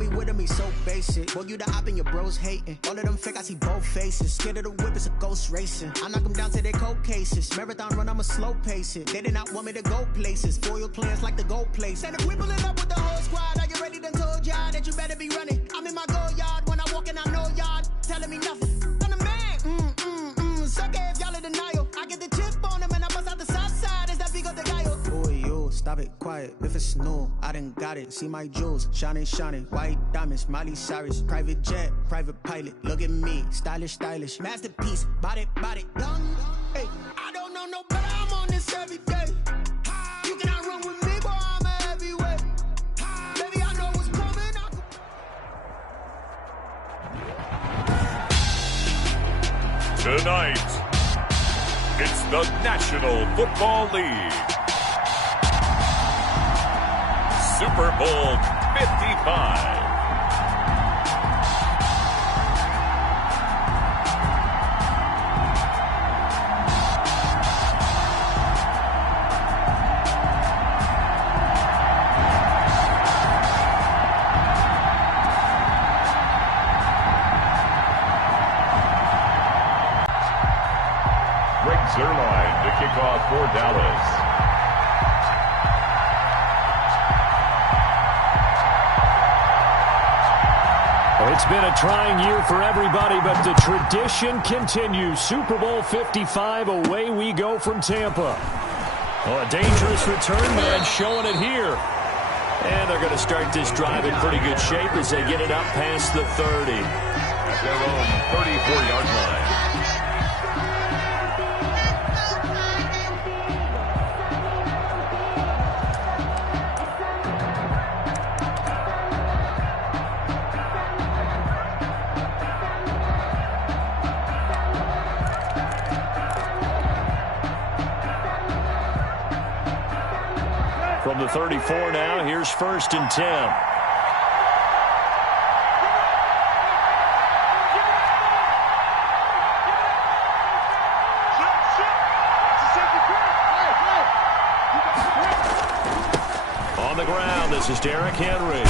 be with me so basic. Boy, you the op and your bros hating. All of them fake, I see both faces. Scared of the whip, it's a ghost racing. I knock them down to their cold cases. Marathon run, I'ma slow pace it. They did not want me to go places. Foil plans like the gold place. And if we pulling up with the whole squad, are you ready? Done told y'all that you better be running. I'm in my go yard when I walk in, I know y'all telling me nothing. I'm the man. Suck it if y'all in denial. I get the chip on them and I bust out the south side. Is that Vigo de Gallo? Boy, you stop it, quiet. If it's new, I done got it. See my jewels, shining, white diamonds, Miley Cyrus, private jet, private pilot. Look at me, stylish, masterpiece, body, young. Hey, I don't know no better. I'm on this every day. You cannot run with me, boy. I'm a heavyweight. Baby, I know what's coming. Tonight, it's the National Football League. Super Bowl 55. Zerline to kick off for Dallas. Well, it's been a trying year for everybody, but the tradition continues. Super Bowl 55, away we go from Tampa. Oh, a dangerous return man showing it here. And they're going to start this drive in pretty good shape as they get it up past the 30. At their own 34-yard line. From the 34 now, here's 1st and 10. On the ground, this is Derrick Henry.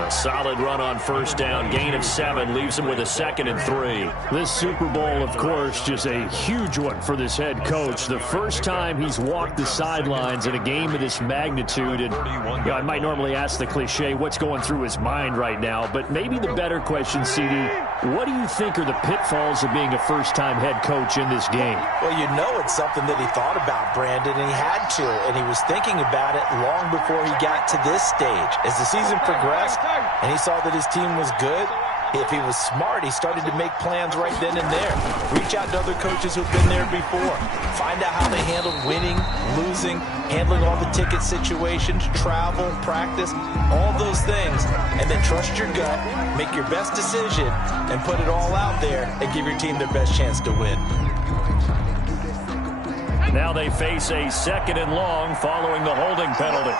A solid run on 1st down, gain of 7, leaves him with a 2nd and 3. This Super Bowl, of course, just a huge one for this head coach. The first time he's walked the sidelines in a game of this magnitude. And I might normally ask the cliche, what's going through his mind right now? But maybe the better question, CD, what do you think are the pitfalls of being a first-time head coach in this game? Well, you know it's something that he thought about, Brandon, and he had to. And he was thinking about it long before he got to this stage. As the season progressed, and he saw that his team was good, if he was smart, he started to make plans right then and there. Reach out to other coaches who've been there before. Find out how they handled winning, losing, handling all the ticket situations, travel, practice, all those things. And then trust your gut, make your best decision, and put it all out there and give your team their best chance to win. Now they face a 2nd and long following the holding penalty.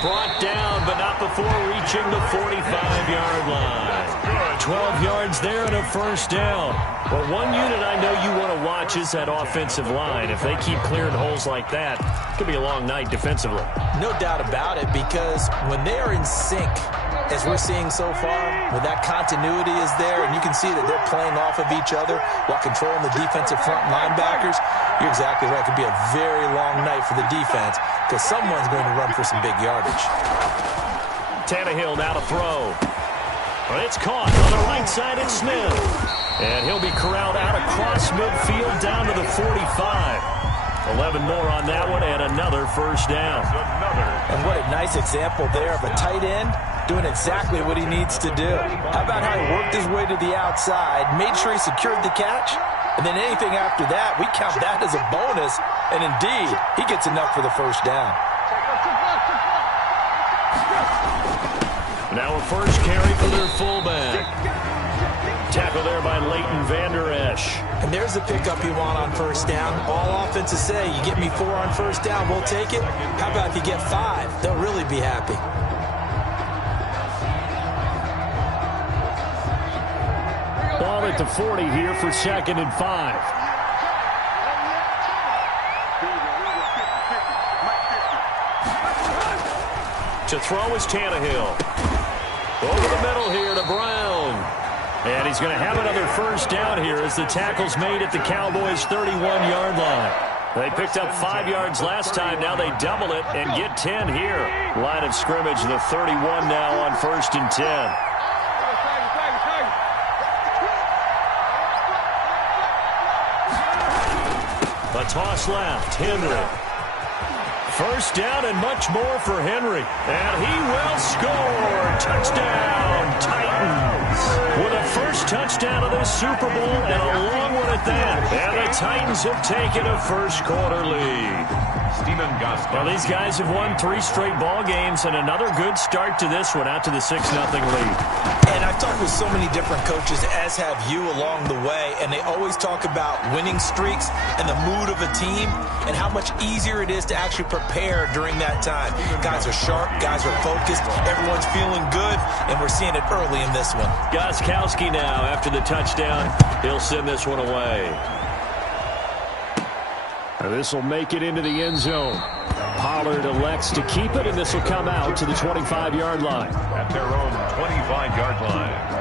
Brought down, but not before reaching the 45-yard line. 12 yards there and a 1st down. Well, one unit I know you want to watch is that offensive line. If they keep clearing holes like that, it could be a long night defensively. No doubt about it, because when they are in sync, as we're seeing so far, when that continuity is there, and you can see that they're playing off of each other while controlling the defensive front linebackers, you're exactly right. It could be a very long night for the defense because someone's going to run for some big yardage. Tannehill now to throw. Well, it's caught on the right side. It's Smith. And he'll be corralled out across midfield down to the 45. 11 more on that one and another 1st down. And what a nice example there of a tight end doing exactly what he needs to do. How about how he worked his way to the outside, made sure he secured the catch, and then anything after that, we count that as a bonus. And indeed, he gets enough for the 1st down. Now a 1st carry for their fullback. Tackle there by Leighton Vander Esch. And there's the pickup you want on 1st down. All offenses say, you get me 4 on 1st down, we'll take it. How about if you get 5? They'll really be happy. Ball the 40 here for 2nd and 5. To throw is Tannehill. Over the middle here to Brown. And he's going to have another first down here as the tackle's made at the Cowboys' 31-yard line. They picked up 5 yards last time. Now they double it and get 10 here. Line of scrimmage, the 31 now on 1st and 10. A toss left. Henry. First down and much more for Henry. And he will score. Touchdown, Titans. With a first touchdown of this Super Bowl and a long one at that. And the Titans have taken a first-quarter lead. Well, these guys have won 3 straight ball games and another good start to this one out to the 6-0 lead. And I've talked with so many different coaches, as have you along the way, and they always talk about winning streaks and the mood of a team and how much easier it is to actually prepare during that time. Guys are sharp, guys are focused, everyone's feeling good, and we're seeing it early in this one. Gostkowski now after the touchdown. He'll send this one away. This will make it into the end zone. Pollard elects to keep it, and this will come out to the 25-yard line. At their own 25-yard line.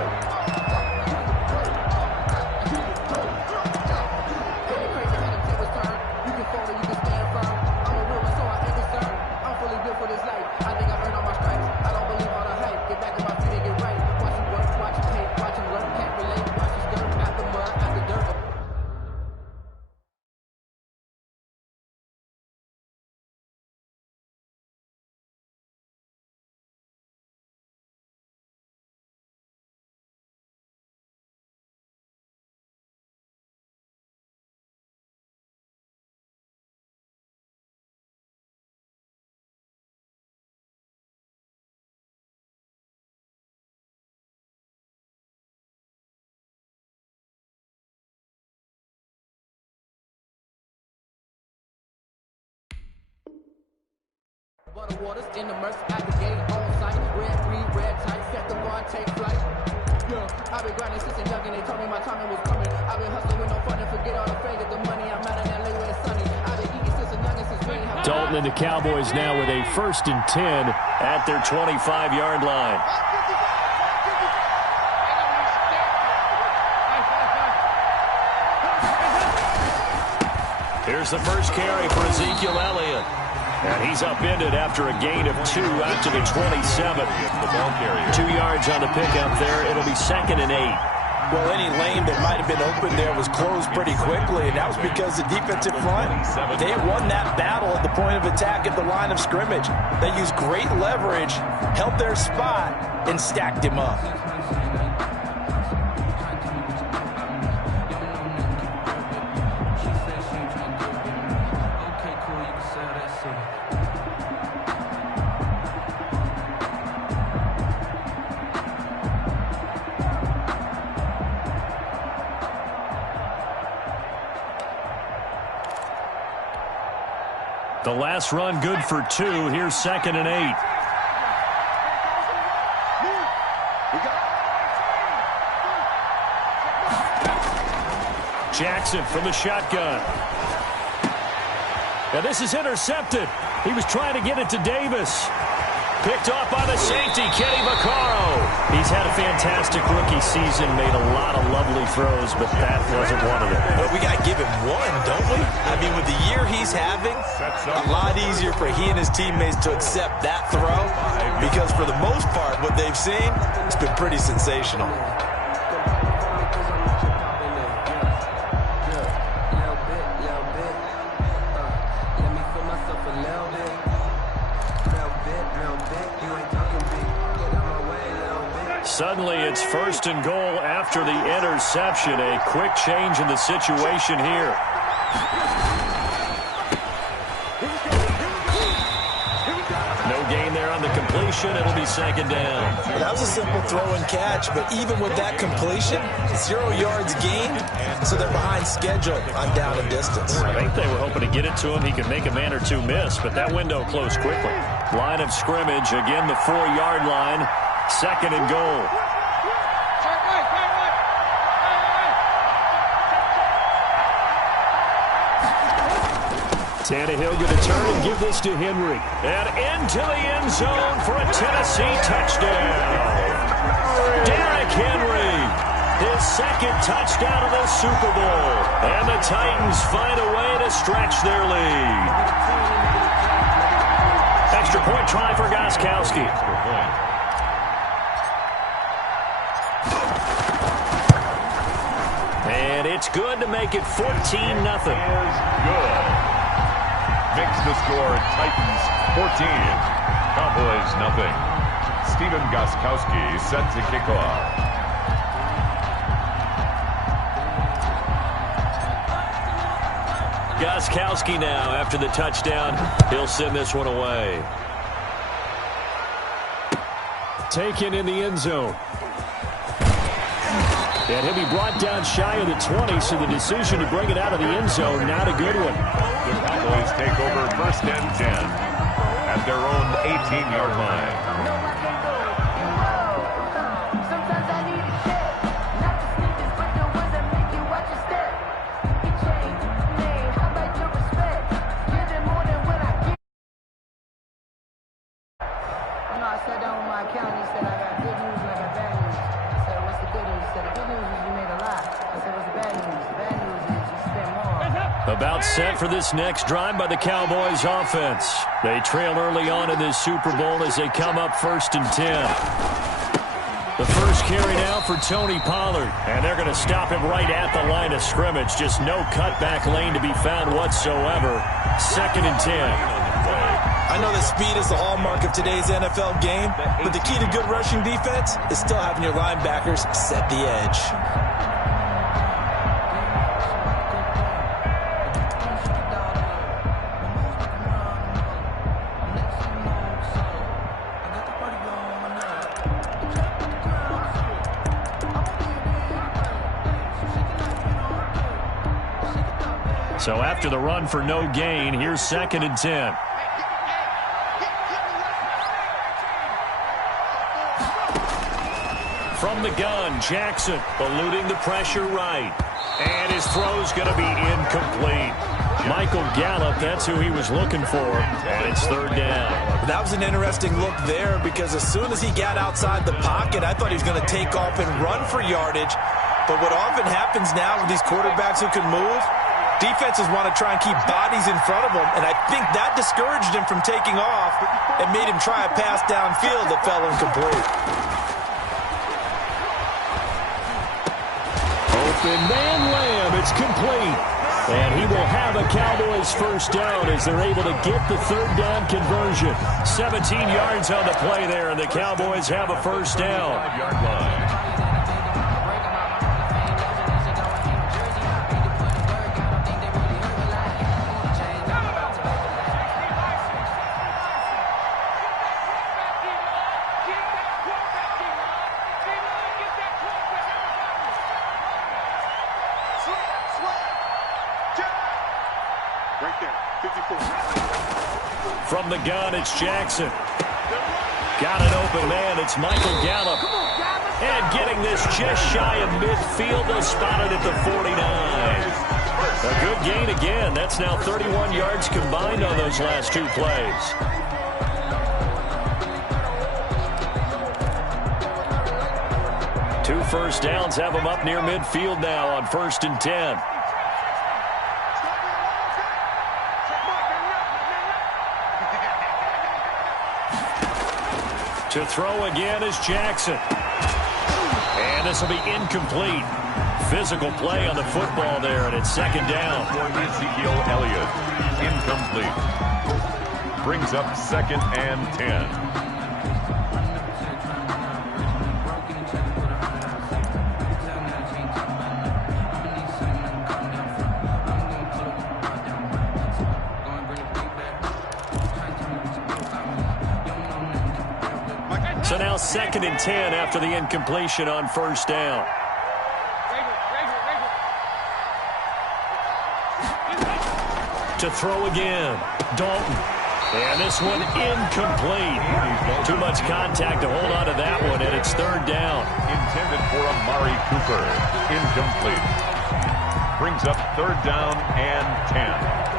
Butter waters in the mercy at the gate on site. Red, green, red tight, set the bar, take flight. Yeah, I've been grinding since a young and they told me my timing was coming. I've been hustling with no fun and forget all the fame of the money. I'm out in LA where it's sunny. I've been eating since a young and since rain. Dalton and the Cowboys now with a 1st and 10 at their 25-yard line. Here's the first carry for Ezekiel Elliott. And he's upended after a gain of 2 out to the 27. The ball carrier. 2 yards on the pickup there. It'll be 2nd and 8. Well, any lane that might have been open there was closed pretty quickly, and that was because the defensive front, they won that battle at the point of attack at the line of scrimmage. They used great leverage, held their spot, and stacked him up. The last run good for 2. Here's 2nd and 8. Jackson from the shotgun. Now this is intercepted. He was trying to get it to Davis. Picked off by the safety, Kenny Vaccaro. He's had a fantastic rookie season, made a lot of lovely throws, but that wasn't one of them. But we got to give him one, don't we? I mean, with the year he's having, a lot easier for he and his teammates to accept that throw, because for the most part, what they've seen, it's been pretty sensational. Suddenly, it's 1st and goal after the interception. A quick change in the situation here. No gain there on the completion. It'll be 2nd down. Well, that was a simple throw and catch, but even with that completion, 0 yards gained, so they're behind schedule on down and distance. I think they were hoping to get it to him. He could make a man or 2 miss, but that window closed quickly. Line of scrimmage, again the 4-yard line. 2nd and goal. Tannehill going to turn and give this to Henry. And into the end zone for a Tennessee touchdown. Derrick Henry, his second touchdown of the Super Bowl. And the Titans find a way to stretch their lead. Extra point try for Gostkowski. And it's good to make it 14-0. Good. Makes the score Titans 14, Cowboys nothing. Stephen Gostkowski set to kick off. Gostkowski now after the touchdown. He'll send this one away. Taken in the end zone. And he'll be brought down shy of the 20, so the decision to bring it out of the end zone, not a good one. The Cowboys take over 1st and 10 at their own 18-yard line. About set for this next drive by the Cowboys offense. They trail early on in this Super Bowl as they come up 1st and 10. The first carry now for Tony Pollard. And they're going to stop him right at the line of scrimmage. Just no cutback lane to be found whatsoever. 2nd and 10. I know that speed is the hallmark of today's NFL game, but the key to good rushing defense is still having your linebackers set the edge. So after the run for no gain, here's 2nd and 10. From the gun, Jackson eluding the pressure right. And his throw's going to be incomplete. Michael Gallup, that's who he was looking for. And it's 3rd down. That was an interesting look there because as soon as he got outside the pocket, I thought he was going to take off and run for yardage. But what often happens now with these quarterbacks who can move, defenses want to try and keep bodies in front of them, and I think that discouraged him from taking off and made him try a pass downfield that fell incomplete. Open man Lamb, it's complete. And he will have a Cowboys 1st down as they're able to get the 3rd down conversion. 17 yards on the play there, and the Cowboys have a 1st down. 5-yard line. From the gun, it's Jackson. Got an open man. It's Michael Gallup. And getting this just shy of midfield. They'll spot it at the 49. A good gain again. That's now 31 yards combined on those last 2 plays. Two 1st downs have them up near midfield now on 1st and 10. To throw again is Jackson. And this will be incomplete. Physical play on the football there, and it's 2nd down. For Ezekiel Elliott, incomplete. Brings up 2nd and 10. So now 2nd and 10 after the incompletion on 1st down. To throw again, Dalton. And this one incomplete. Too much contact to hold on to that one, and it's 3rd down. Intended for Amari Cooper. Incomplete. Brings up 3rd down and 10.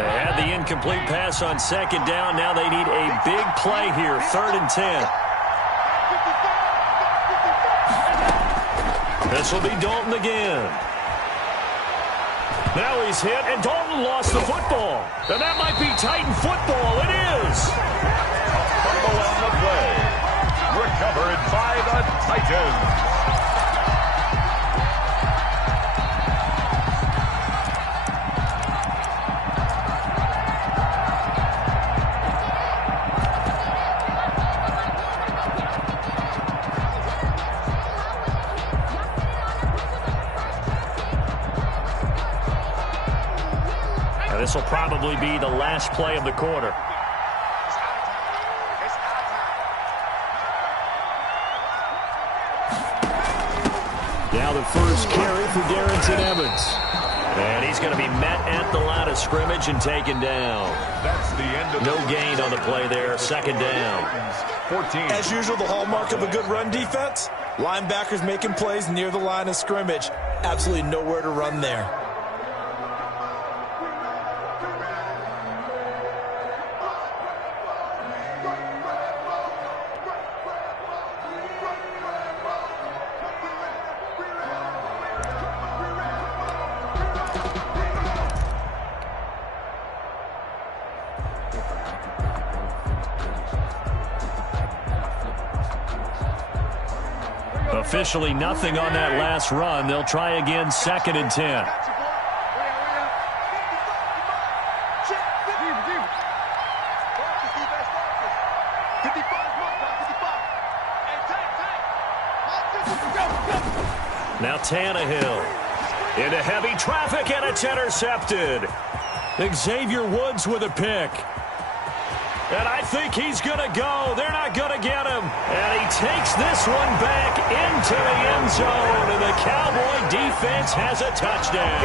They had the incomplete pass on second down. Now they need a big play here, 3rd and 10. This will be Dalton again. Now he's hit, and Dalton lost the football. And that might be Titan football. It is. Fumble on the play. Recovered by the Titans. This will probably be the last play of the quarter. Now the first carry for Darrington Evans. And he's going to be met at the line of scrimmage and taken down. That's the end of no gain on the play there, 2nd down. 14. As usual, the hallmark of a good run defense, linebackers making plays near the line of scrimmage. Absolutely nowhere to run there. Officially nothing on that last run. They'll try again, 2nd and 10. Now Tannehill into heavy traffic, and it's intercepted. Xavier Woods with a pick. And I think he's going to go. They're not going to get him. And he takes this one back into the end zone. And the Cowboy defense has a touchdown.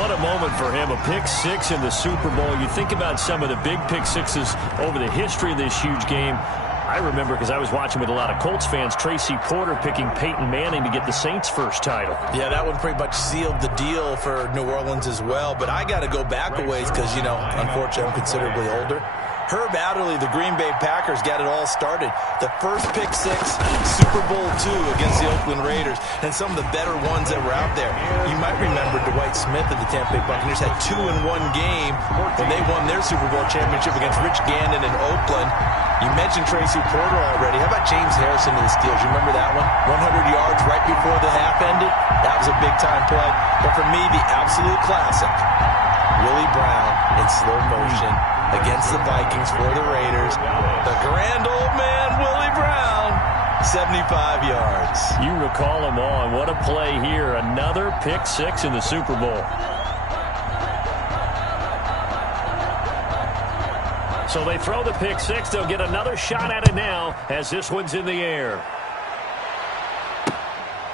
What a moment for him. A pick 6 in the Super Bowl. You think about some of the big pick 6s over the history of this huge game. I remember, because I was watching with a lot of Colts fans, Tracy Porter picking Peyton Manning to get the Saints' first title. Yeah, that one pretty much sealed the deal for New Orleans as well. But I got to go back a ways because, you know, unfortunately I'm considerably older. Herb Adderley, the Green Bay Packers, got it all started. The first pick 6, Super Bowl II against the Oakland Raiders, and some of the better ones that were out there. You might remember Dwight Smith of the Tampa Bay Buccaneers had 2 in one game when they won their Super Bowl championship against Rich Gannon in Oakland. You mentioned Tracy Porter already. How about James Harrison of the Steelers? You remember that one? 100 yards right before the half ended. That was a big-time play. But for me, the absolute classic, Willie Brown in slow motion against the Vikings for the Raiders. The grand old man, Willie Brown, 75 yards. You recall them all, and what a play here. Another pick 6 in the Super Bowl. So they throw the pick 6. They'll get another shot at it now as this one's in the air.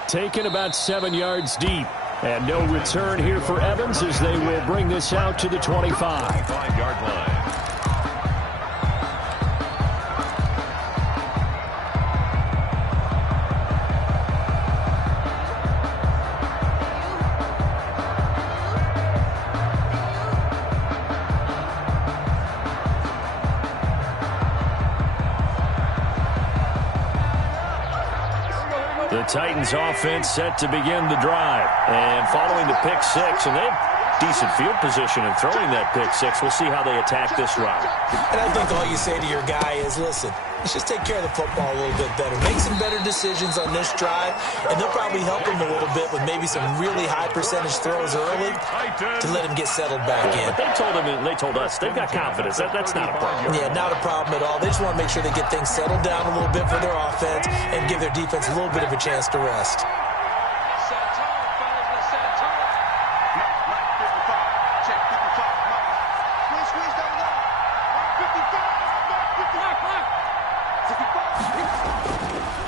Taken about 7 yards deep. And no return here for Evans as they will bring this out to the 25. 5-yard line. The Titans offense set to begin the drive. And following the pick 6, and they have decent field position in throwing that pick 6. We'll see how they attack this route. And I think all you say to your guy is, listen, let's just take care of the football a little bit better. Make some better decisions on this drive, and they'll probably help him a little bit with maybe some really high percentage throws early to let him get settled back in. But they told us they've got confidence. That's not a problem. Yeah, not a problem at all. They just want to make sure they get things settled down a little bit for their offense and give their defense a little bit of a chance to rest.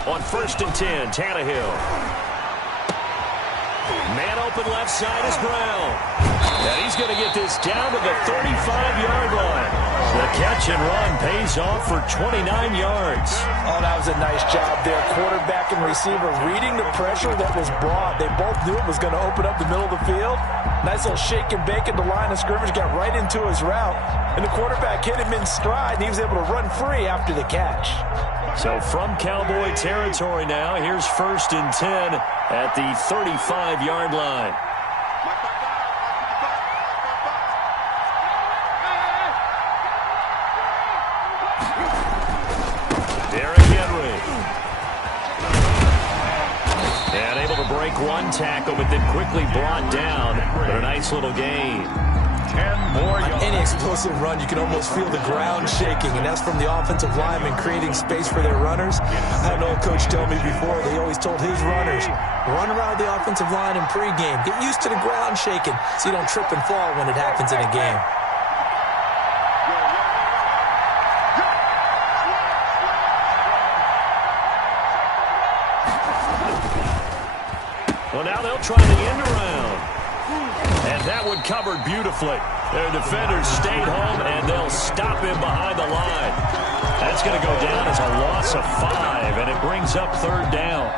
On 1st and 10, Tannehill. Man open left side is Brown. And he's going to get this down to the 35-yard line. The catch and run pays off for 29 yards. Oh, that was a nice job there. Quarterback and receiver reading the pressure that was brought. They both knew it was going to open up the middle of the field. Nice little shake and bake at the line of scrimmage, got right into his route. And the quarterback hit him in stride, and he was able to run free after the catch. So from Cowboy territory now, here's 1st and 10 at the 35-yard line. And able to break one tackle, but then quickly brought down. But a nice little gain. 10 more yards. On any explosive run, you can almost feel the ground shaking, and that's from the offensive linemen creating space for their runners. I had an old coach tell me before, they always told his runners, run around the offensive line in pregame. Get used to the ground shaking so you don't trip and fall when it happens in a game. Well, now they'll try the end around. And that one covered beautifully. Their defenders stayed home, and they'll stop him behind the line. That's going to go down as a loss of 5, and it brings up 3rd down.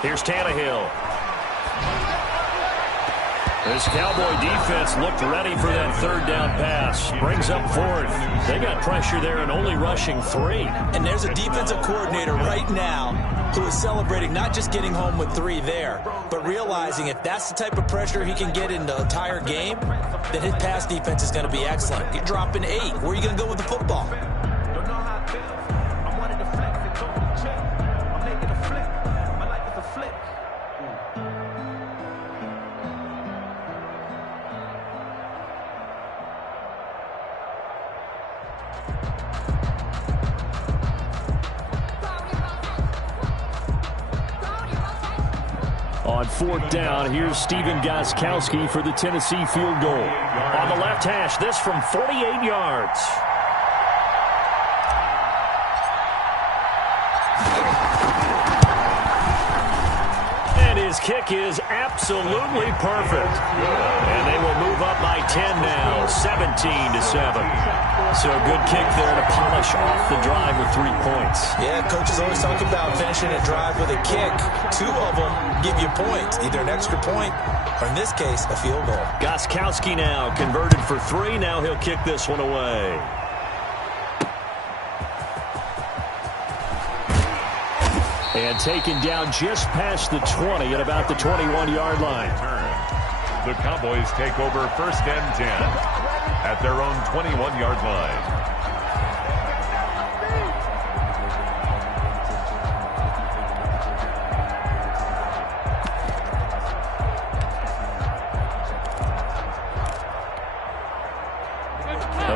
Here's Tannehill. This Cowboy defense looked ready for that 3rd down pass. Brings up 4th. They got pressure there and only rushing 3. And there's a defensive coordinator right now who is celebrating not just getting home with 3 there, but realizing if that's the type of pressure he can get in the entire game, then his pass defense is going to be excellent. You're dropping 8. Where are you going to go with the football? On 4th down, here's Stephen Gostkowski for the Tennessee field goal. On the left hash, this from 48 yards. And his kick is absolutely perfect. And they will move up by 10 now, 17-7. So a good kick there to polish off the drive with 3 points. Yeah, coaches always talk about finishing a drive with a kick. 2 of them give you points, either an extra point or, in this case, a field goal. Gostkowski now converted for 3. Now he'll kick this one away. And taken down just past the 20 at about the 21-yard line. The Cowboys take over 1st and 10 at their own 21-yard line.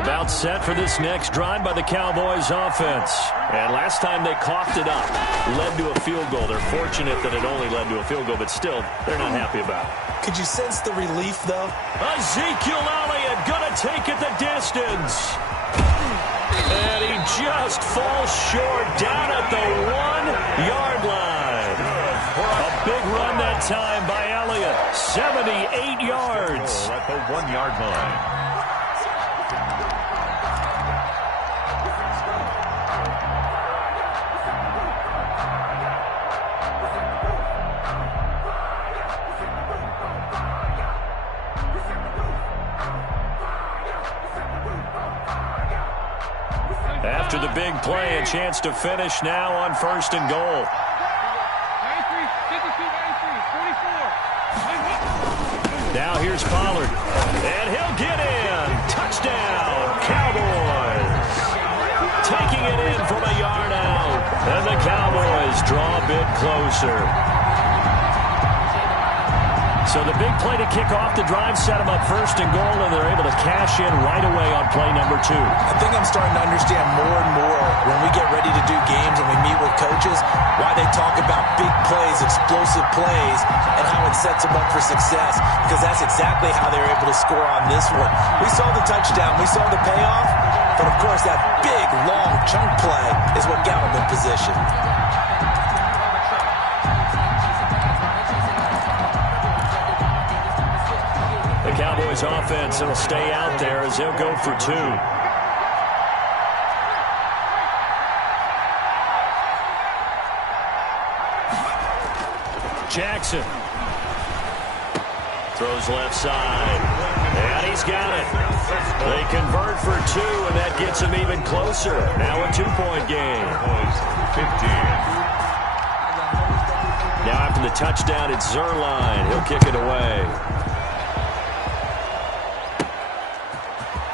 About set for this next drive by the Cowboys offense. And last time they coughed it up, led to a field goal. They're fortunate that it only led to a field goal, but still, they're not happy about it. Could you sense the relief, though? Ezekiel Elliott gonna take it the distance. And he just falls short down at the 1-yard line. A big run that time by Elliott. 78 yards. At the 1-yard line. After the big play, a chance to finish now on 1st and goal. Now here's Pollard. And he'll get in. Touchdown, Cowboys. Taking it in from a yard out. And the Cowboys draw a bit closer. So the big play to kick off the drive set them up first and goal, and they're able to cash in right away on play number 2. I think I'm starting to understand more and more when we get ready to do games and we meet with coaches why they talk about big plays, explosive plays, and how it sets them up for success, because that's exactly how they're able to score on this one. We saw the touchdown. We saw the payoff. But, of course, that big, long chunk play is what got them in position. The Cowboys offense will stay out there as they'll go for 2. Jackson throws left side, and he's got it. They convert for 2, and that gets them even closer. Now a 2-point game. 15. Now after the touchdown, it's Zerline. He'll kick it away.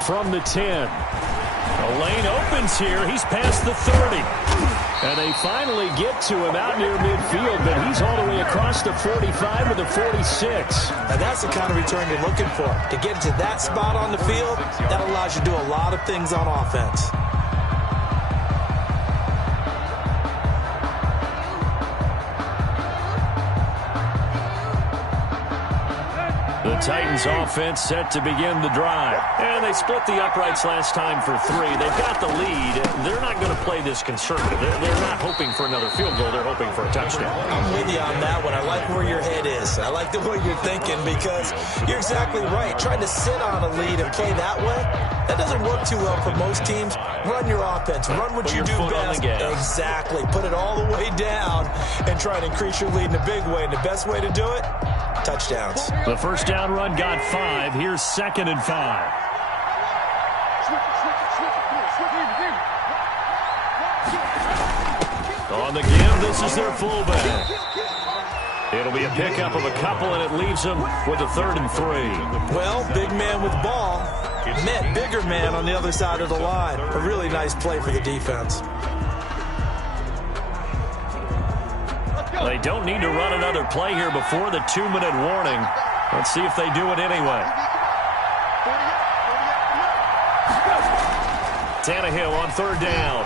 From the 10. The lane opens here. He's past the 30. And they finally get to him out near midfield, but he's all the way across the 45 to the 46. And that's the kind of return you're looking for. To get to that spot on the field, that allows you to do a lot of things on offense. The Titans offense set to begin the drive. And they split the uprights last time for 3. They've got the lead. They're not going to play this conservative. They're not hoping for another field goal. They're hoping for a touchdown. I'm with you on that one. I like where your head is. I like the way you're thinking, because you're exactly right. Trying to sit on a lead and play that way, that doesn't work too well for most teams. Run your offense. Run what you do best. Exactly. Put it all the way down and try to increase your lead in a big way. And the best way to do it, touchdowns. The first down run got 5. Here's 2nd and 5. On the give, this is their fullback. It'll be a pickup of a couple, and it leaves them with a 3rd and 3. Well, big man with ball met bigger man on the other side of the line. A really nice play for the defense. They don't need to run another play here before the 2-minute warning. Let's see if they do it anyway. Tannehill on 3rd down.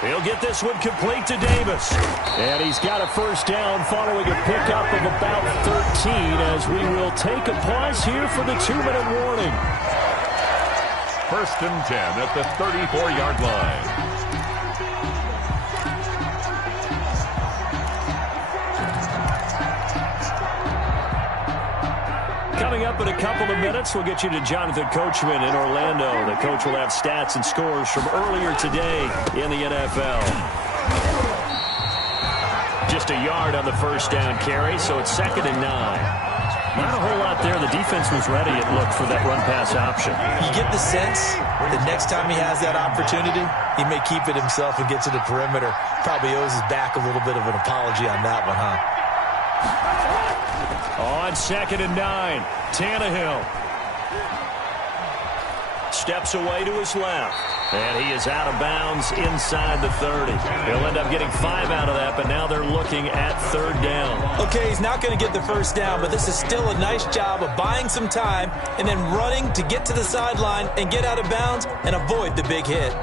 He'll get this one complete to Davis. And he's got a first down following a pickup of about 13 as we will take a pause here for the 2-minute warning. 1st and 10 at the 34-yard line. Coming up in a couple of minutes, we'll get you to Jonathan Coachman in Orlando. The coach will have stats and scores from earlier today in the NFL. Just a yard on the first down carry, so it's 2nd and 9. Not a whole lot there. The defense was ready, it looked, for that run-pass option. You get the sense that next time he has that opportunity, he may keep it himself and get to the perimeter. Probably owes his back a little bit of an apology on that one, huh? On 2nd and 9, Tannehill steps away to his left, and he is out of bounds inside the 30. He'll end up getting 5 out of that, but now they're looking at 3rd down. Okay, he's not going to get the first down, but this is still a nice job of buying some time and then running to get to the sideline and get out of bounds and avoid the big hit.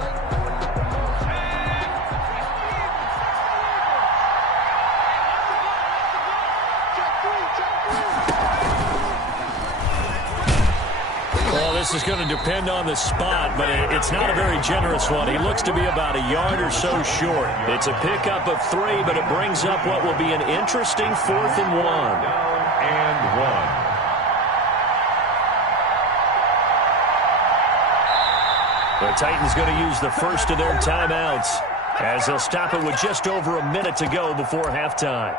This is going to depend on the spot, but it's not a very generous one. He looks to be about a yard or so short. It's a pickup of 3, but it brings up what will be an interesting 4th and 1. And 1. The Titans going to use the first of their timeouts as they'll stop it with just over a minute to go before halftime.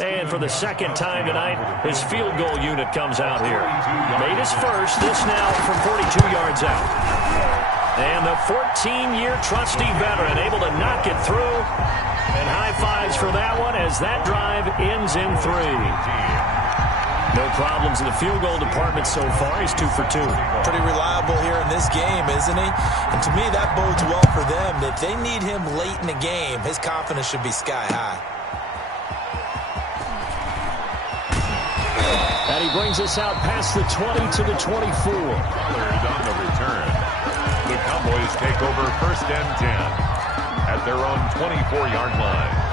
And for the second time tonight, his field goal unit comes out here. Made his first, this now from 42 yards out. And the 14-year trusty veteran able to knock it through. And high fives for that one as that drive ends in 3. No problems in the field goal department so far. He's 2 for 2. Pretty reliable here in this game, isn't he? And to me, that bodes well for them. If they need him late in the game, his confidence should be sky high. And he brings us out past the 20 to the 24. On the return. The Cowboys take over 1st and 10 at their own 24-yard line.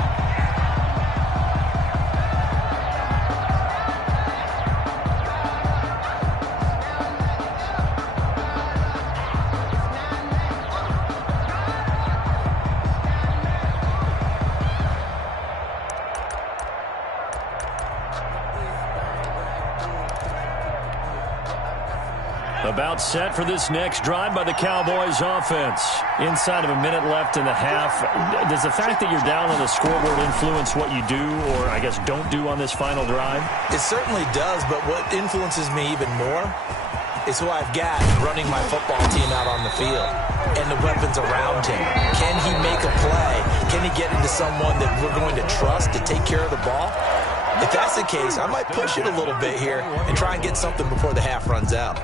About set for this next drive by the Cowboys offense. Inside of a minute left in the half. Does the fact that you're down on the scoreboard influence what you do or, I guess, don't do on this final drive? It certainly does, but what influences me even more is who I've got running my football team out on the field and the weapons around him. Can he make a play? Can he get into someone that we're going to trust to take care of the ball? If that's the case, I might push it a little bit here and try and get something before the half runs out.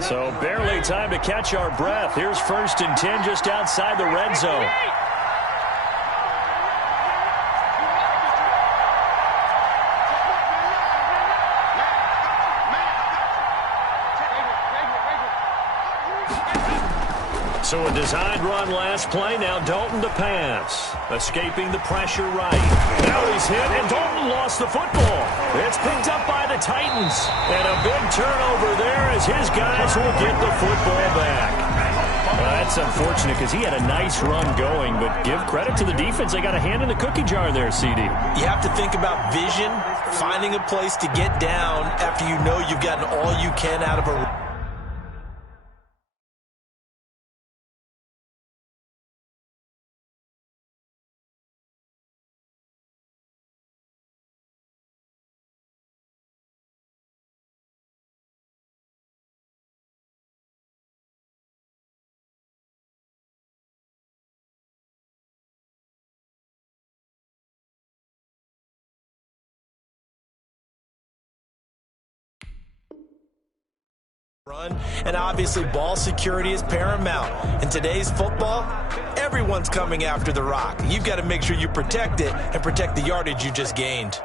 So barely time to catch our breath. Here's 1st and 10 just outside the red zone. So a designed run last play. Now Dalton to pass. Escaping the pressure right. Now he's hit, and Dalton lost the football. It's picked up by the Titans. And a big turnover there as his guys will get the football back. Well, that's unfortunate because he had a nice run going, but give credit to the defense. They got a hand in the cookie jar there, CD. You have to think about vision, finding a place to get down after you know you've gotten all you can out of a... run, and obviously ball security is paramount. In today's football, everyone's coming after the rock. You've got to make sure you protect it and protect the yardage you just gained.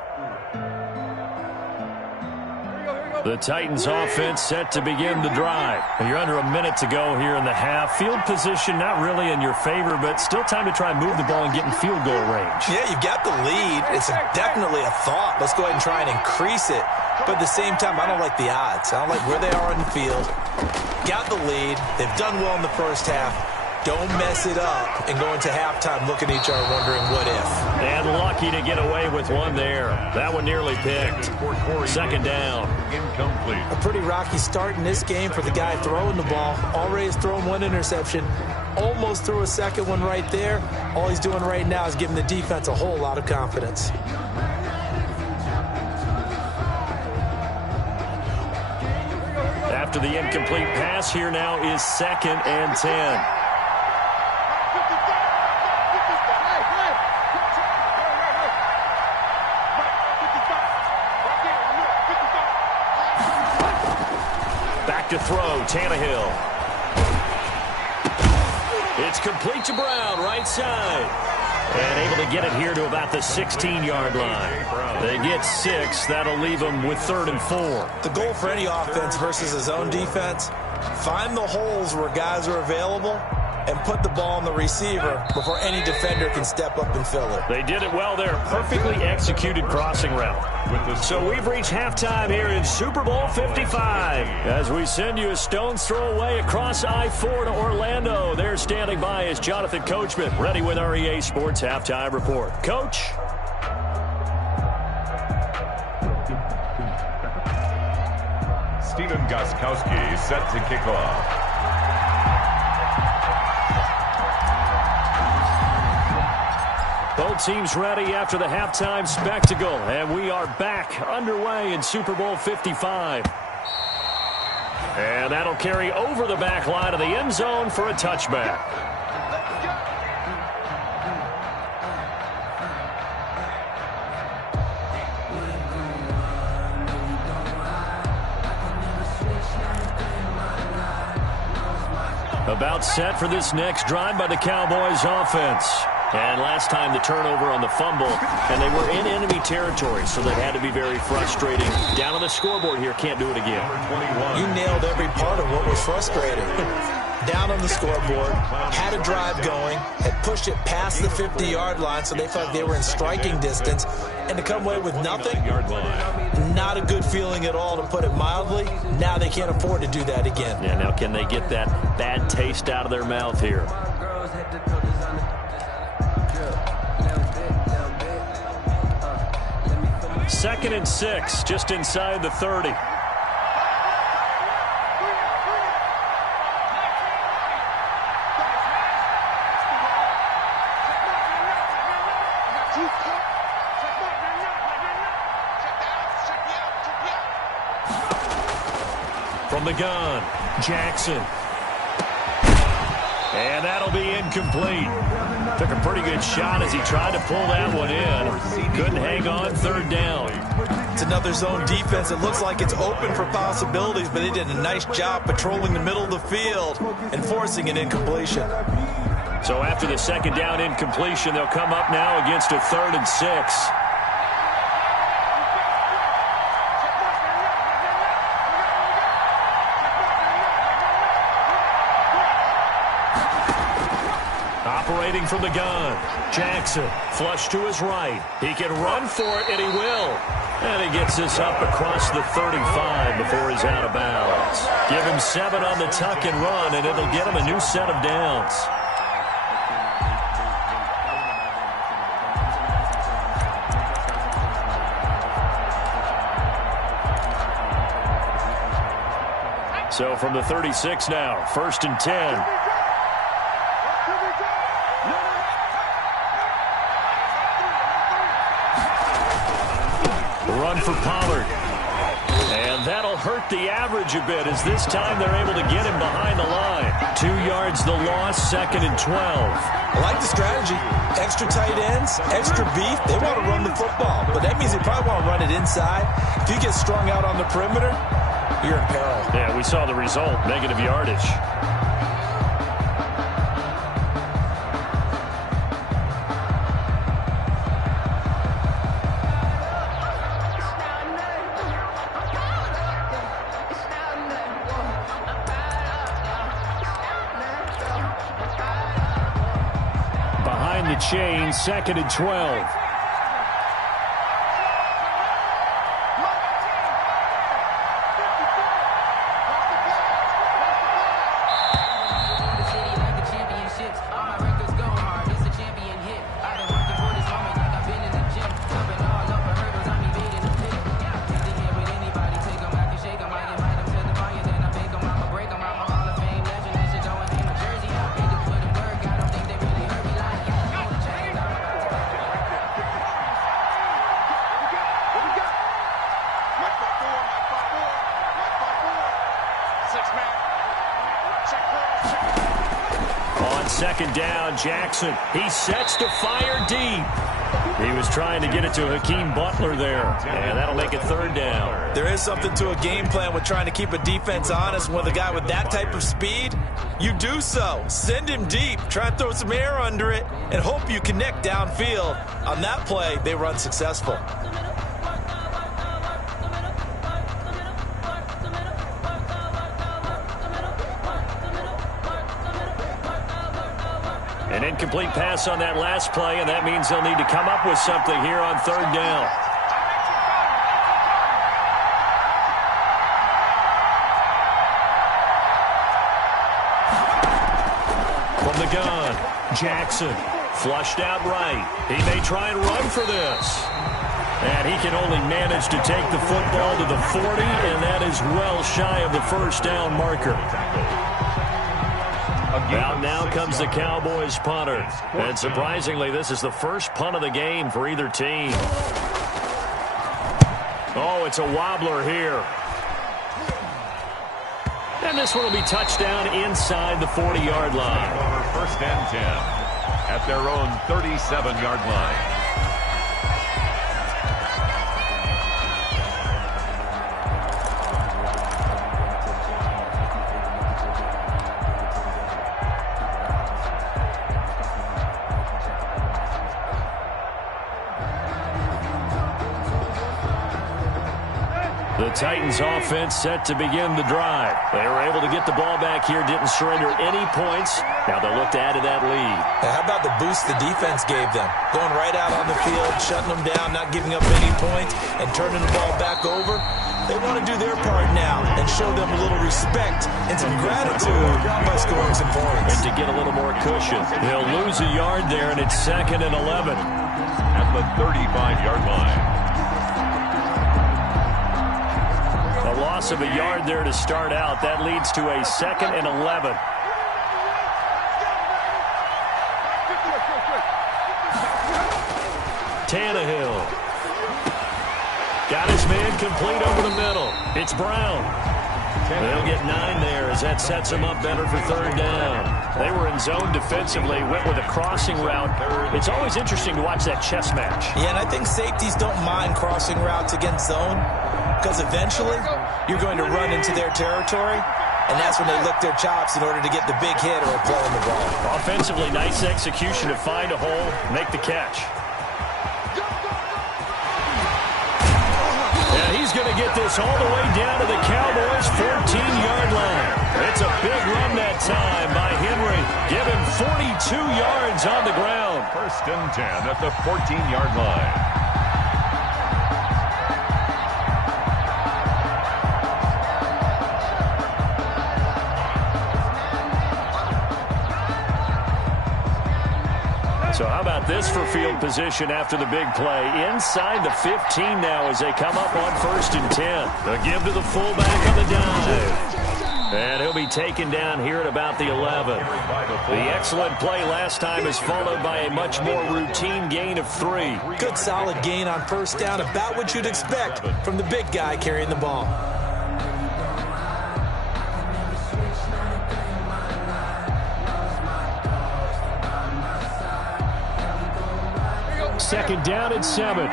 The Titans offense set to begin the drive. You're under a minute to go here in the half. Field position not really in your favor, but still time to try and move the ball and get in field goal range. Yeah, you've got the lead. It's definitely a thought. Let's go ahead and try and increase it. But at the same time, I don't like the odds. I don't like where they are on the field. Got the lead. They've done well in the first half. Don't mess it up and go into halftime looking at each other wondering what if. And lucky to get away with one there. That one nearly picked. 2nd down. Incomplete. A pretty rocky start in this game for the guy throwing the ball. Already has thrown one interception. Almost threw a second one right there. All he's doing right now is giving the defense a whole lot of confidence. After the incomplete pass, here now is 2nd and 10. Back to throw, Tannehill. It's complete to Brown, right side. And able to get it here to about the 16-yard line. They get 6. That'll leave them with 3rd and 4. The goal for any offense versus his own defense, find the holes where guys are available and put the ball on the receiver before any defender can step up and fill it. They did it well there. Perfectly executed crossing route. So we've reached halftime here in Super Bowl 55. As we send you a stone's throw away across I-4 to Orlando. There standing by is Jonathan Coachman, ready with our EA Sports Halftime Report. Coach? Stephen Gostkowski set to kick off. Both teams ready after the halftime spectacle, and we are back underway in Super Bowl 55. And that'll carry over the back line of the end zone for a touchback. About set for this next drive by the Cowboys offense. And last time the turnover on the fumble, and they were in enemy territory, so that had to be very frustrating. Down on the scoreboard here, can't do it again. You nailed every part of what was frustrating. Down on the scoreboard, had a drive going, had pushed it past the 50-yard line, so they felt they were in striking distance, and to come away with nothing, not a good feeling at all, to put it mildly. Now they can't afford to do that again. Yeah, now can they get that bad taste out of their mouth here? Second and 6, just inside the 30. From the gun, Jackson. And that'll be incomplete. Took a pretty good shot as he tried to pull that one in. Couldn't hang on, third down. It's another zone defense. It looks like it's open for possibilities, but they did a nice job patrolling the middle of the field and forcing an incompletion. So after the second down incompletion, they'll come up now against a 3rd and 6. Operating from the gun, Jackson, flush to his right. He can run for it, and he will. And he gets this up across the 35 before he's out of bounds. Give him 7 on the tuck and run, and it'll get him a new set of downs. So from the 36 now, 1st and 10. Run for Pollard. And that'll hurt the average a bit, as this time they're able to get him behind the line. 2 yards the loss, 2nd and 12. I like the strategy. Extra tight ends, extra beef. They want to run the football, but that means they probably want to run it inside. If you get strung out on the perimeter, you're in peril. Yeah, we saw the result, negative yardage. The chain, 2nd and 12. Second down, Jackson. He sets to fire deep. He was trying to get it to Hakeem Butler there, and that'll make it 3rd down. There is something to a game plan with trying to keep a defense honest. With a guy with that type of speed, you do so. Send him deep. Try and throw some air under it and hope you connect downfield. On that play, they run successful. An incomplete pass on that last play, and that means they'll need to come up with something here on 3rd down. From the gun, Jackson, flushed out right. He may try and run for this. And he can only manage to take the football to the 40, and that is well shy of the first down marker. Out now comes the Cowboys punter. And surprisingly, this is the first punt of the game for either team. Oh, it's a wobbler here. And this one will be touchdown inside the 40-yard line. First and 10 at their own 37-yard line. The Titans offense set to begin the drive. They were able to get the ball back here, didn't surrender any points. Now they'll look to add to that lead. How about the boost the defense gave them? Going right out on the field, shutting them down, not giving up any points, and turning the ball back over. They want to do their part now and show them a little respect and some gratitude by scoring some points. And to get a little more cushion. They'll lose a yard there, and it's 2nd and 11. At the 35-yard line. A loss of a yard there to start out. That leads to a 2nd and 11. Tannehill. Got his man complete over the middle. It's Brown. They'll get 9 there as that sets them up better for 3rd down. They were in zone defensively, went with a crossing route. It's always interesting to watch that chess match. Yeah, and I think safeties don't mind crossing routes against zone because eventually you're going to run into their territory, and that's when they lick their chops in order to get the big hit or a play on the ball. Offensively, nice execution to find a hole, make the catch. And he's going to get this all the way down to the Cowboys' 14-yard line. It's a big run that time by Henry. Give him 42 yards on the ground. 1st and 10 at the 14-yard line. So how about this for field position after the big play? Inside the 15 now as they come up on 1st and 10. A give to the fullback on the dive. And he'll be taken down here at about the 11. The excellent play last time is followed by a much more routine gain of 3. Good solid gain on 1st down, about what you'd expect from the big guy carrying the ball. Second down and 7.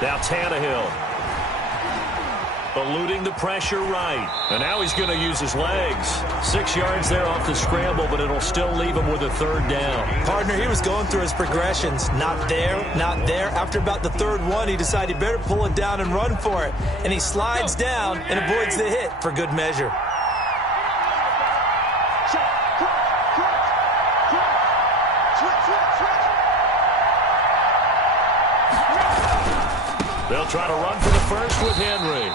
Now Tannehill. Eluding the pressure right. And now he's going to use his legs. 6 yards there off the scramble, but it'll still leave him with a 3rd down. Partner, he was going through his progressions. Not there, not there. After about the 3rd one, he decided he better pull it down and run for it. And he slides down and avoids the hit for good measure. They'll try to run for the first with Henry.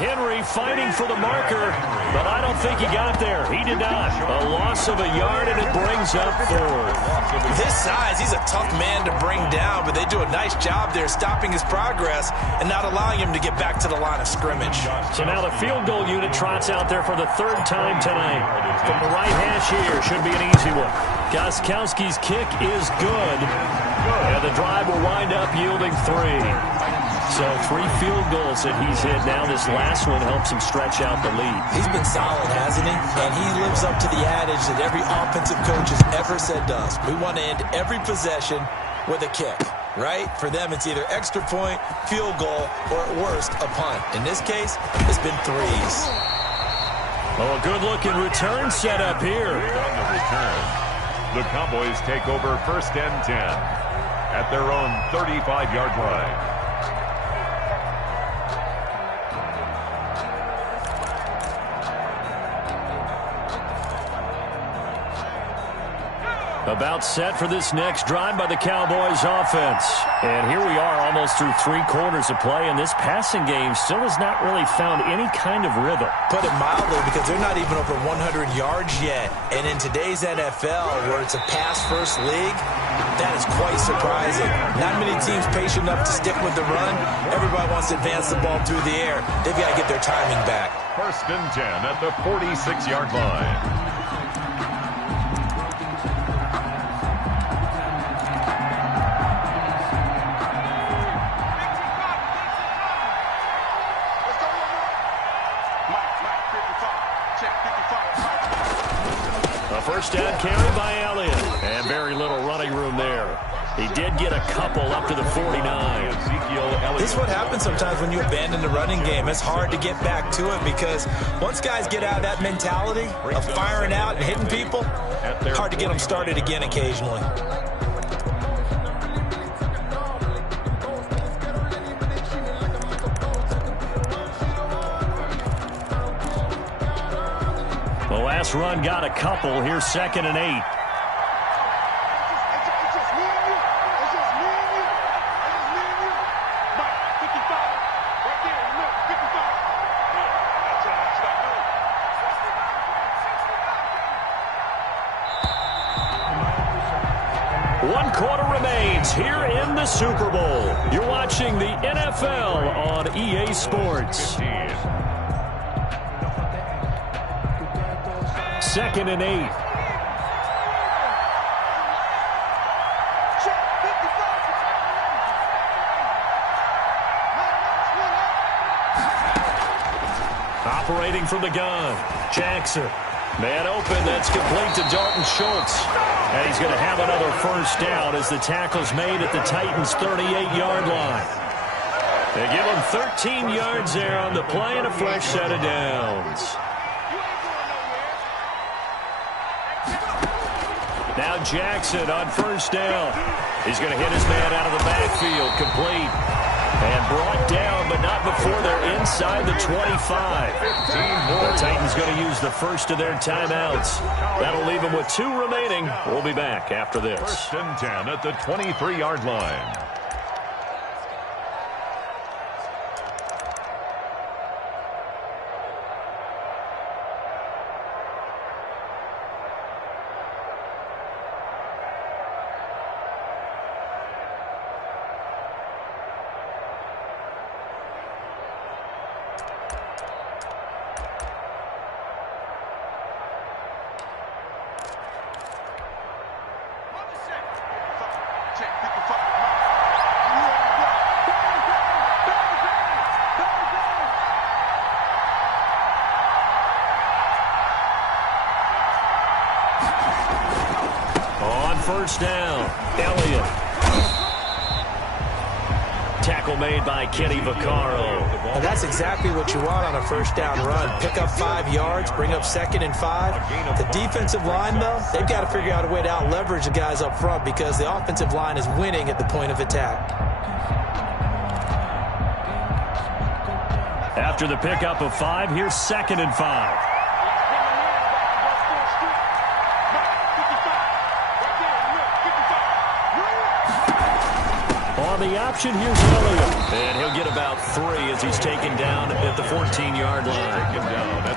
Henry fighting for the marker, but I don't think he got there. He did not. A loss of a yard, and it brings up 4th. With his size, he's a tough man to bring down, but they do a nice job there stopping his progress and not allowing him to get back to the line of scrimmage. So now the field goal unit trots out there for the 3rd time tonight. From the right hash here, should be an easy one. Gostkowski's kick is good, and the drive will wind up yielding 3. So 3 field goals that he's hit now. This last one helps him stretch out the lead. He's been solid, hasn't he? And he lives up to the adage that every offensive coach has ever said to us. We want to end every possession with a kick, right? For them, it's either extra point, field goal, or at worst, a punt. In this case, it's been 3s. Oh, a good-looking return set up here. On the return, the Cowboys take over 1st and 10 at their own 35-yard line. About set for this next drive by the Cowboys offense. And here we are almost through 3 quarters of play, and this passing game still has not really found any kind of rhythm. Put it mildly, because they're not even over 100 yards yet. And in today's NFL, where it's a pass-first league, that is quite surprising. Not many teams patient enough to stick with the run. Everybody wants to advance the ball through the air. They've got to get their timing back. 1st and 10 at the 46-yard line. First down carry by Elliott. And very little running room there. He did get a couple up to the 49. This is what happens sometimes when you abandon the running game. It's hard to get back to it because once guys get out of that mentality of firing out and hitting people, hard to get them started again occasionally. The last run got a couple. Here's 2nd and 8. One quarter remains here in the Super Bowl. You're watching the NFL on EA Sports. 2nd and 8. Operating from the gun, Jackson. Man open, that's complete to Dalton Schultz. And he's going to have another first down as the tackle's made at the Titans' 38-yard line. They give him 13 yards there on the play and a fresh set of downs. Now Jackson on first down. He's going to hit his man out of the backfield, complete. And brought down, but not before they're inside the 25. The Titans going to use the first of their timeouts. That'll leave them with 2 remaining. We'll be back after this. 1st and 10 at the 23-yard line. First down, Elliott. Tackle made by Kenny Vaccaro. Well, that's exactly what you want on a first down run. Pick up 5 yards, bring up 2nd and 5. The defensive line, though, they've got to figure out a way to out-leverage the guys up front because the offensive line is winning at the point of attack. After the pickup of 5, here's 2nd and 5. On the option, here's Elliott. And he'll get about 3 as he's taken down at the 14-yard line.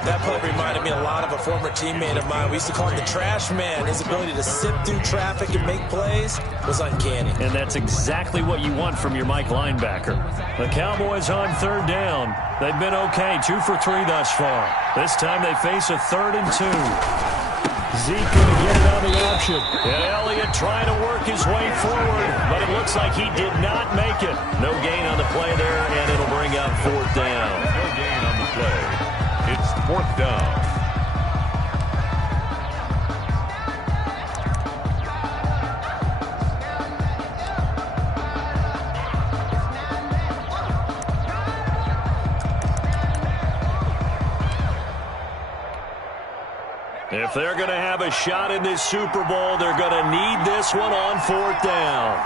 That play reminded me a lot of a former teammate of mine. We used to call him the trash man. His ability to sift through traffic and make plays was uncanny. And that's exactly what you want from your Mike linebacker. The Cowboys on 3rd down. They've been okay, 2 for 3 thus far. This time they face a 3rd and 2. Zeke going to get it on the option. And Elliott trying to work his way forward, but it looks like he did not make it. No gain on the play there, and it'll bring up 4th down. No gain on the play. It's 4th down. If they're going to have a shot in this Super Bowl, they're going to need this one on 4th down.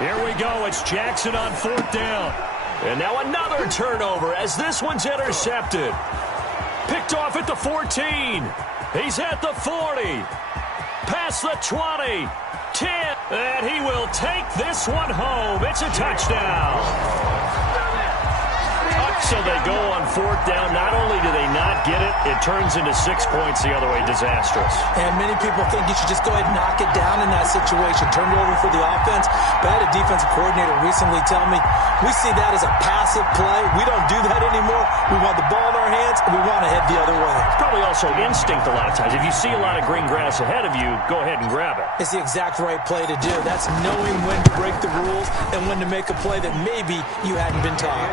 Here we go. It's Jackson on 4th down. And now another turnover as this one's intercepted. Picked off at the 14. He's at the 40. Past the 20. 10. And he will take this one home. It's a touchdown. So they go on fourth down. Not only do they not get it, it turns into 6 points the other way. Disastrous. And many people think you should just go ahead and knock it down in that situation. Turn it over for the offense. But I had a defensive coordinator recently tell me, we see that as a passive play. We don't do that anymore. We want the ball in our hands, and we want to head the other way. It's probably also instinct a lot of times. If you see a lot of green grass ahead of you, go ahead and grab it. It's the exact right play to do. That's knowing when to break the rules and when to make a play that maybe you hadn't been taught.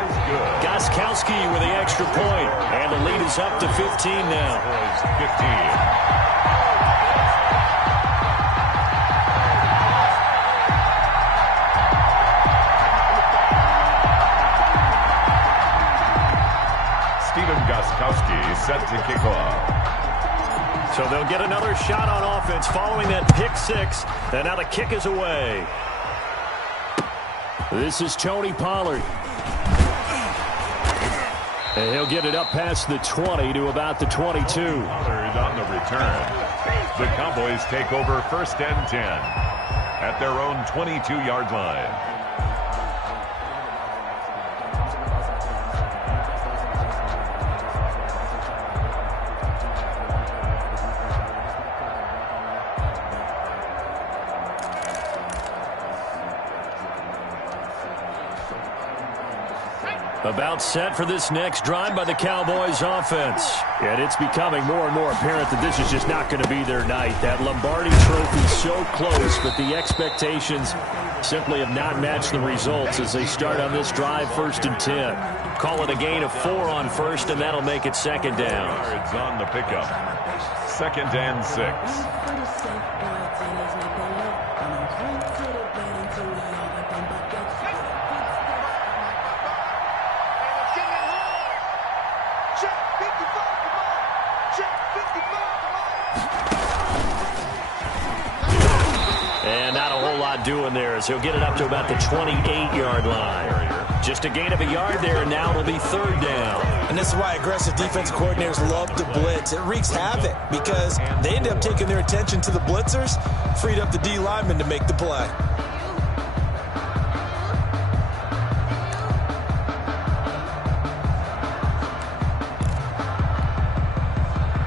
Gostkowski with the extra point, and the lead is up to 15 now. 15. Gostkowski set to kick off. So they'll get another shot on offense following that pick six. And now the kick is away. This is Tony Pollard. And he'll get it up past the 20 to about the 22. Pollard on the return. The Cowboys take over first and 10 at their own 22-yard line. About set for this next drive by the Cowboys offense. And it's becoming more and more apparent that this is just not going to be their night. That Lombardi trophy so close, but the expectations simply have not matched the results as they start on this drive first and 10. Call it a gain of 4 on first, and that'll make it second down. Yards on the pickup. Second and 6. Doing there as he'll get it up to about the 28-yard line. Just a gain of a yard there, and now it'll be third down. And this is why aggressive defensive coordinators love to blitz. It wreaks havoc because they end up taking their attention to the blitzers, freed up the D lineman to make the play.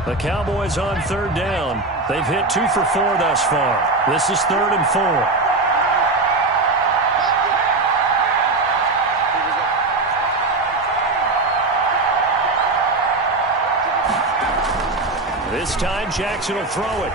The Cowboys on third down. They've hit 2 for 4 thus far. This is 3rd and 4. This time, Jackson will throw it.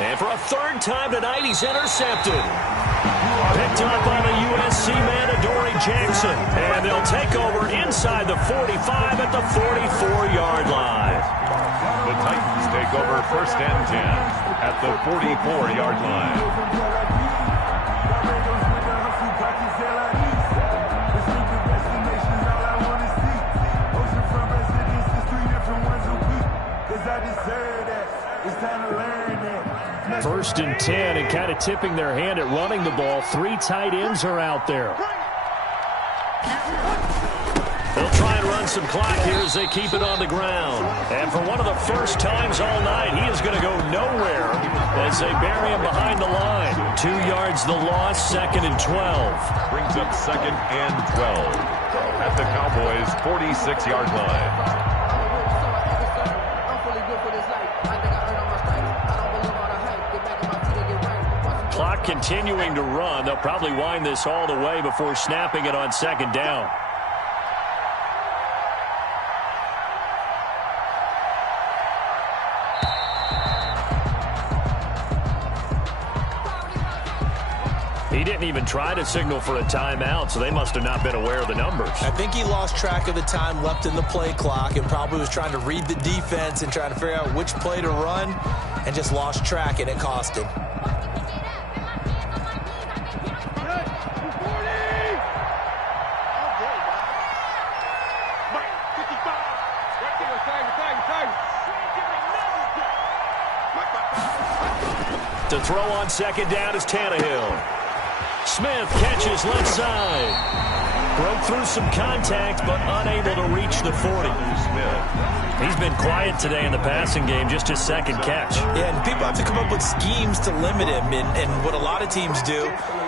And for a third time tonight, he's intercepted. Picked up on a USC man, Adoree Jackson. And they'll take over inside the 45 at the 44-yard line. The Titans take over first and 10 at the 44-yard line. First and 10, and kind of tipping their hand at running the ball. 3 tight ends are out there. They'll try and run some clock here as they keep it on the ground. And for one of the first times all night, he is going to go nowhere as they bury him behind the line. 2 yards the loss, 2nd and 12. Brings up 2nd and 12 at the Cowboys' 46-yard line. Clock continuing to run. They'll probably wind this all the way before snapping it on 2nd down. He didn't even try to signal for a timeout, so they must have not been aware of the numbers. I think he lost track of the time left in the play clock and probably was trying to read the defense and trying to figure out which play to run and just lost track, and it cost him. To throw on 2nd down is Tannehill. Smith catches left side. Broke through some contact, but unable to reach the 40. He's been quiet today in the passing game, just his second catch. Yeah, and people have to come up with schemes to limit him. And what a lot of teams do,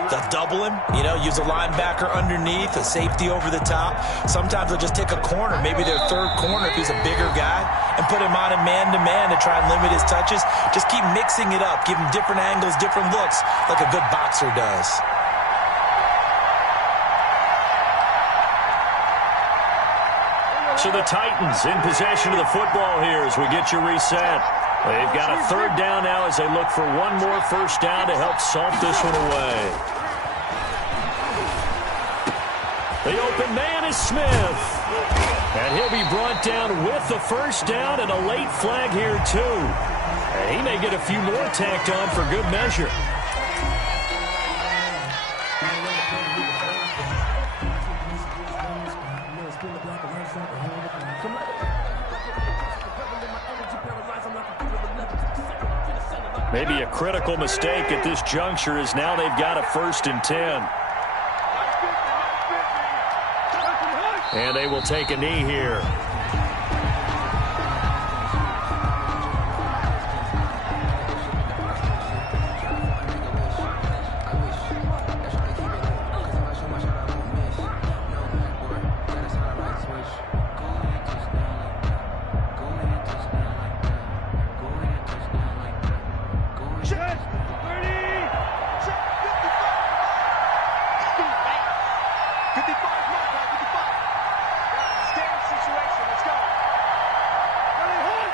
they'll double him, use a linebacker underneath, a safety over the top. Sometimes they'll just take a corner, maybe their third corner if he's a bigger guy, and put him on a man-to-man to try and limit his touches. Just keep mixing it up, give him different angles, different looks, like a good boxer does. So the Titans in possession of the football here as we get you reset. They've got a third down now as they look for one more first down to help salt this one away. The open man is Smith. And he'll be brought down with the first down and a late flag here too. And he may get a few more tacked on for good measure. Maybe a critical mistake at this juncture as now they've got a 1st and 10. And they will take a knee here.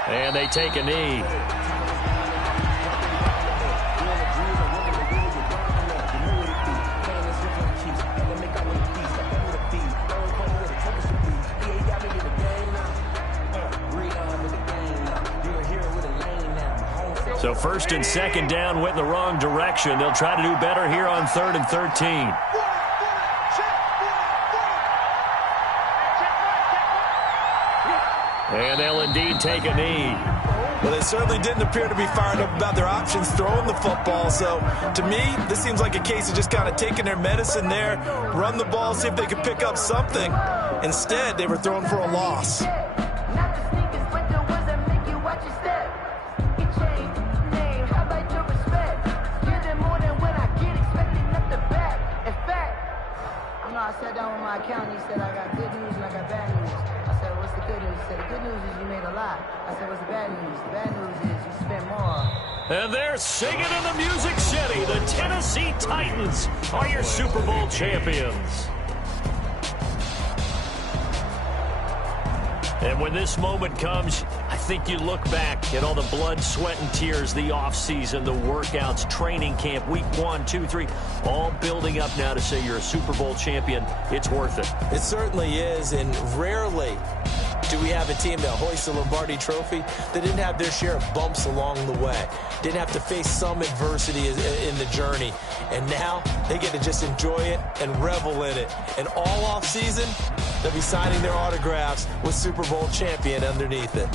And they take a knee. So 1st and 2nd down went in the wrong direction. They'll try to do better here on 3rd and 13. And they'll indeed take a knee. Well, they certainly didn't appear to be fired up about their options throwing the football. So, to me, this seems like a case of just kind of taking their medicine there, run the ball, see if they could pick up something. Instead, they were throwing for a loss. I sat down with my accountant. He said, I got good news and I got bad news. I said, what's the good news? He said, the good news is you made a lot. I said, what's the bad news? The bad news is you spent more. And they're singing in the Music City. The Tennessee Titans are your Super Bowl champions. And when this moment comes, I think you look back at all the blood, sweat, and tears, the offseason, the workouts, training camp, week 1, 2, 3, all building up now to say you're a Super Bowl champion. It's worth it. It certainly is, and rarely do we have a team that hoists the Lombardi Trophy that didn't have their share of bumps along the way, didn't have to face some adversity in the journey, and now they get to just enjoy it and revel in it. And all off season, they'll be signing their autographs with Super Bowl champion underneath it.